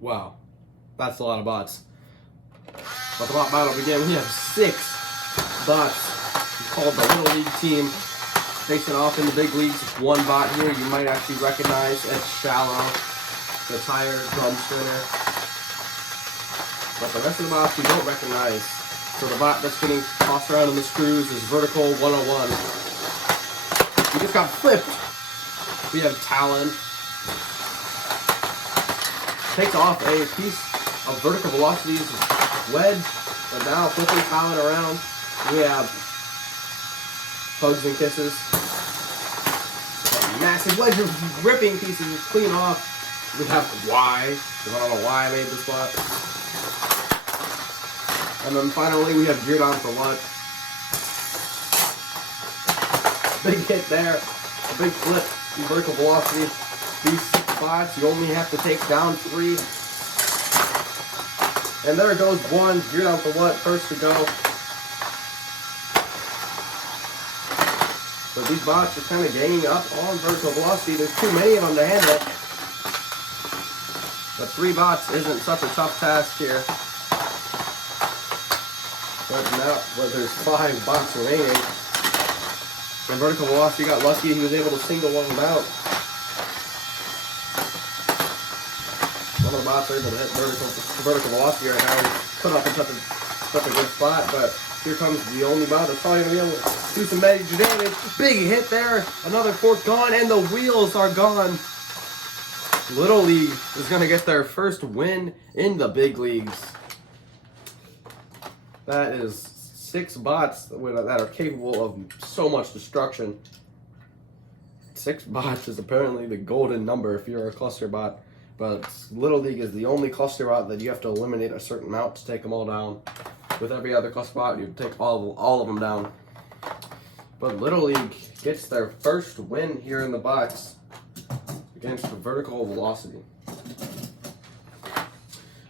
Wow, that's a lot of bots. But the bot battle begin. We have 6 bots called the Little League team facing off in the big leagues. One bot here you might actually recognize as Shallow, the tire drum spinner. But the rest of the bots you don't recognize. So the bot that's getting tossed around in the screws is Vertical 101. He just got flipped. We have Talon. Takes off a piece of Vertical Velocity's wedge, and now flipping Talon around. We have Hugs and Kisses. A massive wedge of ripping pieces clean off. We have Y. I don't know why I made this spot. And then finally we have Geared On for What. Big hit there. A big flip in Vertical Velocity. These 6 spots, you only have to take down 3. And there goes 1. Geared On for What. First to go. So these bots are kind of gaining up on Vertical Velocity. There's too many of them to handle. But 3 bots isn't such a tough task here. But now, there's 5 bots remaining. And Vertical Velocity got lucky. He was able to single one of them out. One of the bots are able to hit Vertical Velocity right now. He's put up in such a good spot, but here comes the only bot that's probably going to be able to do some major damage. Big hit there. Another fork gone, and the wheels are gone. Little League is going to get their first win in the big leagues. That is 6 bots that are capable of so much destruction. 6 bots is apparently the golden number if you're a cluster bot. But Little League is the only cluster bot that you have to eliminate a certain amount to take them all down. With every other cluster bot, you take all of them down. But Little League gets their first win here in the box against the Vertical Velocity.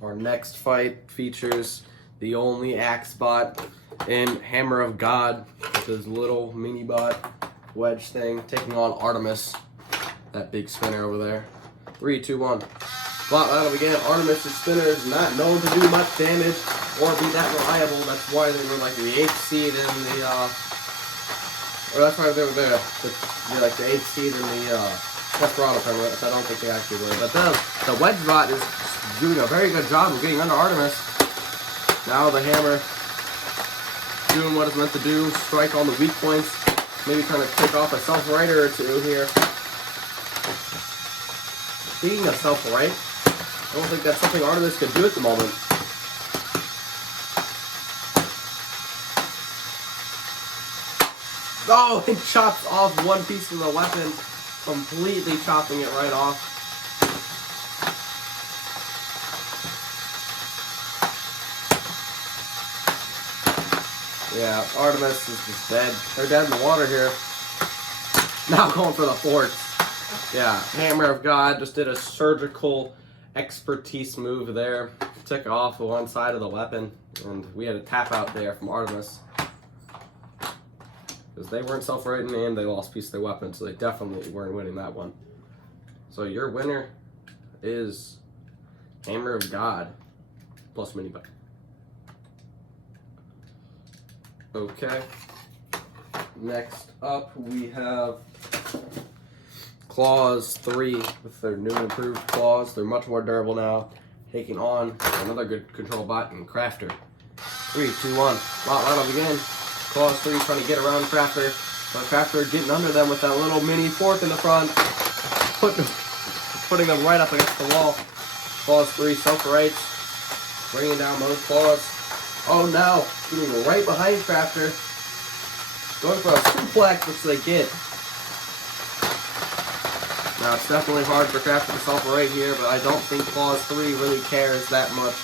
Our next fight features the only Axe bot in Hammer of God with his little mini bot wedge thing, taking on Artemis, that big spinner over there. 3, 2, 1. Bot battle begin. Artemis' spinner is not known to do much damage or be that reliable. That's why they were like the 8th seed in the, or that's why they were there. They're like the 8th seed in the, Desperado tournament. I don't think they actually were. But the wedge bot is doing a very good job of getting under Artemis. Now the hammer doing what it's meant to do, strike on the weak points, maybe trying to take off a self-righter or 2 here. Speaking of self-right, I don't think that's something Artemis could do at the moment. Oh, it chops off one piece of the weapon, completely chopping it right off. Yeah, Artemis is just dead. They're dead in the water here. Now going for the forks. Yeah, Hammer of God just did a surgical expertise move there. Took off one side of the weapon, and we had a tap out there from Artemis. Because they weren't self-righting and they lost a piece of their weapon, so they definitely weren't winning that one. So your winner is Hammer of God plus mini button. Okay. Next up we have Claws 3 with their new and improved claws. They're much more durable now. Taking on another good control bot in Crafter. 3, 2, 1. Bot battle begin. Claws 3 trying to get around Crafter. But Crafter getting under them with that little mini fork in the front. Putting them right up against the wall. Claws 3 self-rights. Bringing down those claws. Oh no, getting right behind Crafter. Going for a suplex, which they get. Now it's definitely hard for Crafter to self-right here, but I don't think Claws 3 really cares that much.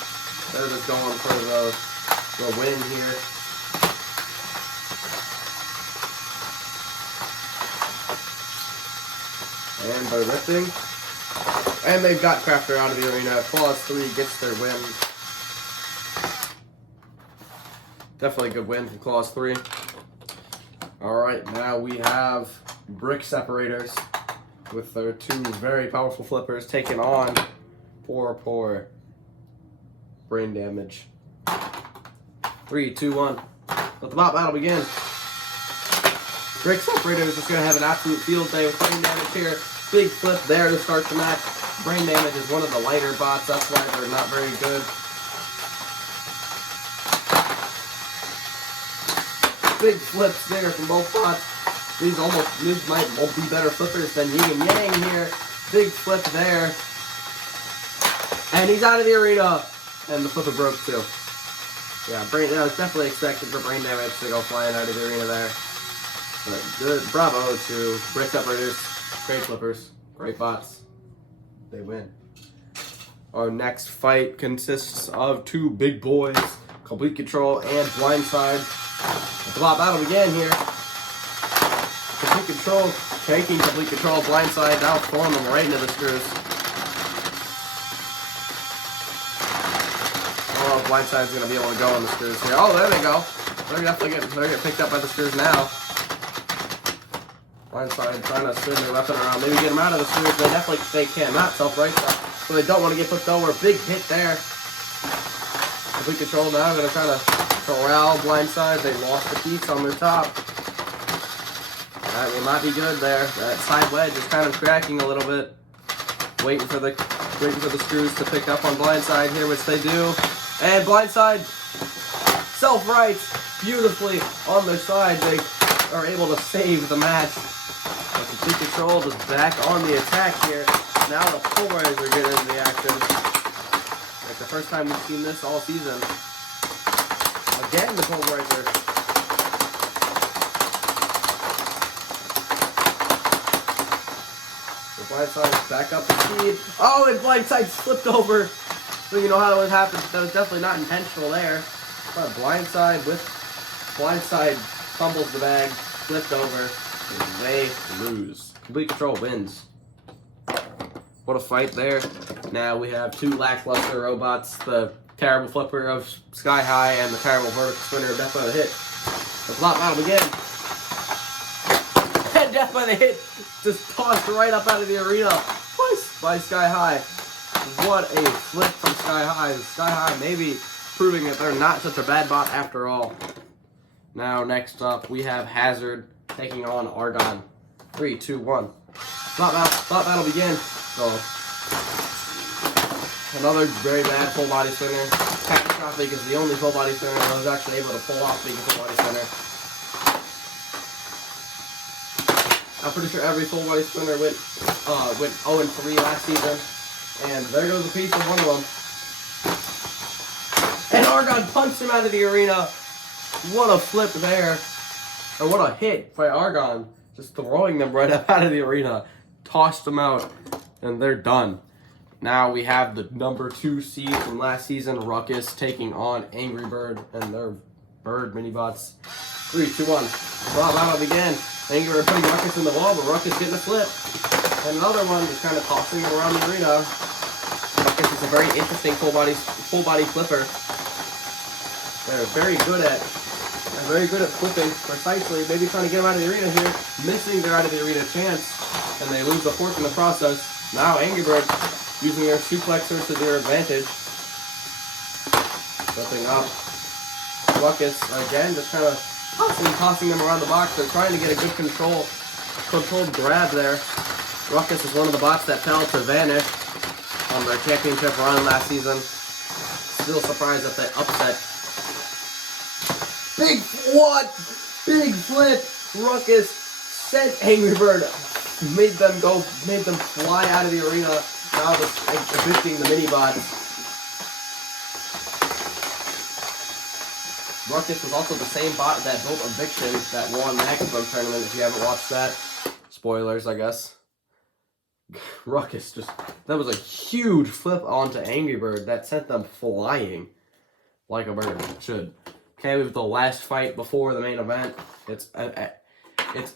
They're just going for the win here. And they're lifting. And they've got Crafter out of the arena. Claws 3 gets their win. Definitely a good win from Claws 3. Alright, now we have Brick Separators with their 2 very powerful flippers taking on Poor brain damage. 3, 2, 1. Let the battle begin. Brick Separator is just going to have an absolute field day with brain damage here. Big flip there to start the match. Brain damage is one of the lighter bots, that's why they're not very good. Big flips there from both bots. These might be better flippers than Yin and Yang here. Big flip there. And he's out of the arena. And the flipper broke too. Yeah, that was definitely expected for brain damage to go flying out of the arena there. But good, bravo to Brick Separators. Great flippers, great bots. They win. Our next fight consists of two big boys, Complete Control and Blindside. Let the battle begin here. Complete Control taking Complete Control, Blindside now throwing them right into the screws. Oh, Blindside's gonna be able to go on the screws here. Oh, there they go. They're getting picked up by the screws now. Blindside trying to spin their weapon around, maybe get them out of the screws. They cannot self-right side, so they don't want to get flipped over. Big hit there. Complete Control now gonna try to corral Blindside. They lost the piece on their top. It might be good there. That side wedge is kind of cracking a little bit. Waiting for the screws to pick up on Blindside here, which they do. And Blindside self-rights beautifully on their side. They are able to save the match. But Complete Control is back on the attack here. Now the Pulverizer get into the action. Like the first time we've seen this all season. Again, the Pulverizer. The Blindside back up to speed. Oh, and Blindside slipped over. So you know how that would happen. That was definitely not intentional there. But Blindside fumbles the bag, flipped over, and they lose. Complete Control wins. What a fight there. Now we have two lackluster robots, the terrible flipper of Sky High and the terrible vertical spinner of Death by the Hit. The plot battle begin. And Death by the Hit just tossed right up out of the arena by Sky High. What a flip from Sky High. Sky High maybe proving that they're not such a bad bot after all. Now next up we have Hazard taking on Argon. 3, 2, 1. Plot battle begin. So another very bad full body spinner. Catastrophic is the only full body spinner I was actually able to pull off being a full body spinner. I'm pretty sure every full body spinner went 0-3 last season. And there goes a piece of one of them. And Argon punched him out of the arena. What a flip there. Or what a hit by Argon. Just throwing them right up out of the arena. Tossed them out. And they're done. Now we have the number 2 seed from last season, Ruckus, taking on Angry Bird and their bird mini-bots. 3, 2, 1. Battle begin. Angry Bird putting Ruckus in the wall, but Ruckus getting a flip. And another one just kind of tossing him around the arena. Ruckus is a very interesting full body flipper. They're very good at flipping precisely. Maybe trying to get him out of the arena here, missing their out of the arena chance, and they lose the fork in the process. Now Angry Bird using their suplexer to their advantage. Flipping up. Ruckus again, just kind of tossing them around the box. They're trying to get a good controlled grab there. Ruckus is one of the bots that fell to Vanish on their championship run last season. Still surprised at the upset. Big flip. Ruckus sent Angry Bird, made them fly out of the arena. Now just evicting the mini bots. Ruckus was also the same bot that built Eviction that won Maximum Tournament. If you haven't watched that, spoilers, I guess. Ruckus that was a huge flip onto Angry Bird that sent them flying like a bird should. Okay, we have the last fight before the main event. It's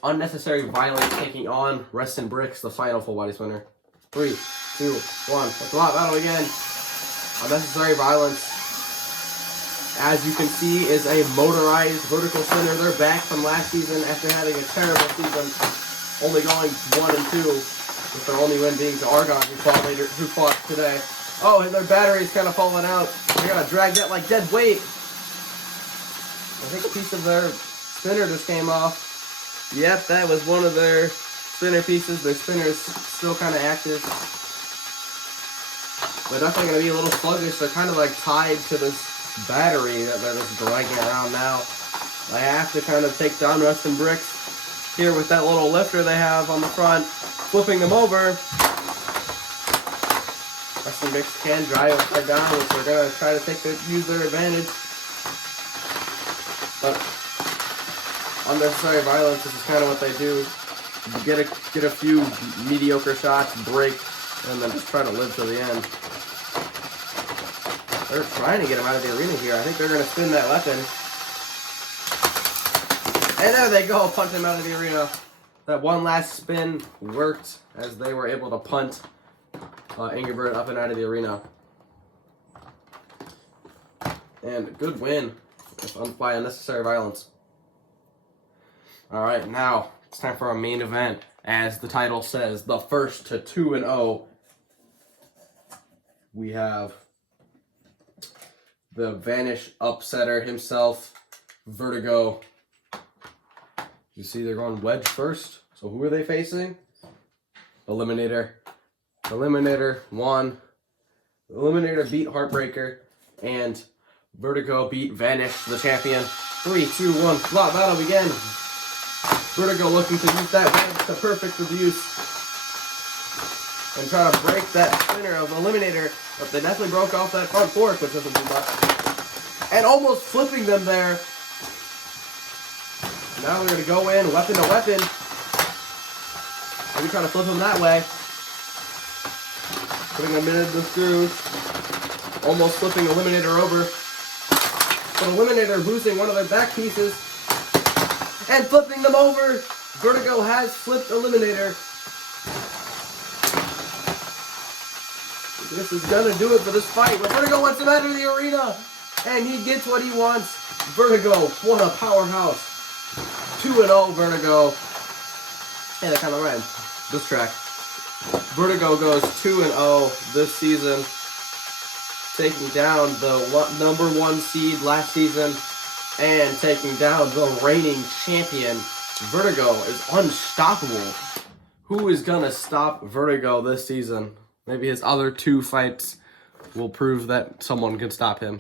Unnecessary Violence taking on Reston Bricks, the final full body spinner. 3, 2, 1. Let's battle again. Unnecessary Violence, as you can see, is a motorized vertical spinner. They're back from last season after having a terrible season, only going 1-2. With their only win being to Argon, who fought today. Oh, and their battery's kind of falling out. They're gonna drag that like dead weight. I think a piece of their spinner just came off. Yep, that was one of their spinner pieces. Their spinner's still kind of active. They're definitely gonna be a little sluggish. They're kind of like tied to this battery that they're just dragging around now. I have to kind of take down Rustin Bricks here with that little lifter they have on the front, flipping them over. Rustin Bricks can drive upside down, which they're gonna try to use their advantage. But unnecessary violence, this is kind of what they do. Get a few mediocre shots, break, and then just try to live to the end. They're trying to get him out of the arena here. I think they're going to spin that weapon. And there they go, punt him out of the arena. That one last spin worked as they were able to punt Angerbert up and out of the arena. And good win by unnecessary violence. Alright, now it's time for our main event. As the title says, the first to 2-0. We have the Vanish upsetter himself, Vertigo. You see they're going wedge first. So who are they facing? Eliminator. Eliminator won. Eliminator beat Heartbreaker. And Vertigo beat Vanish, the champion. 3, 2, 1, slot battle begin. Vertigo looking to use that wedge to perfect abuse. And try to break that spinner of Eliminator. But they definitely broke off that front fork, which doesn't do much. And almost flipping them there. Now we're going to go in, weapon to weapon. Maybe try to flip them that way. Putting them into the screws. Almost flipping Eliminator over. But Eliminator losing one of their back pieces. And flipping them over. Vertigo has flipped Eliminator. This is gonna do it for this fight. But Vertigo wants him out of the arena. And he gets what he wants. Vertigo, what a powerhouse. 2-0 Vertigo. Hey, that kind of rhymed. This track. Vertigo goes 2-0 this season. Taking down the number 1 seed last season. And taking down the reigning champion. Vertigo is unstoppable. Who is gonna stop Vertigo this season? Maybe his other 2 fights will prove that someone can stop him.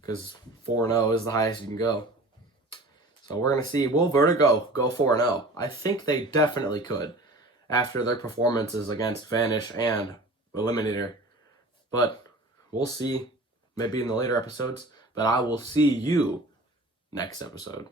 Because 4-0 is the highest you can go. So we're going to see, will Vertigo go 4-0? I think they definitely could. After their performances against Vanish and Eliminator. But we'll see. Maybe in the later episodes. But I will see you next episode.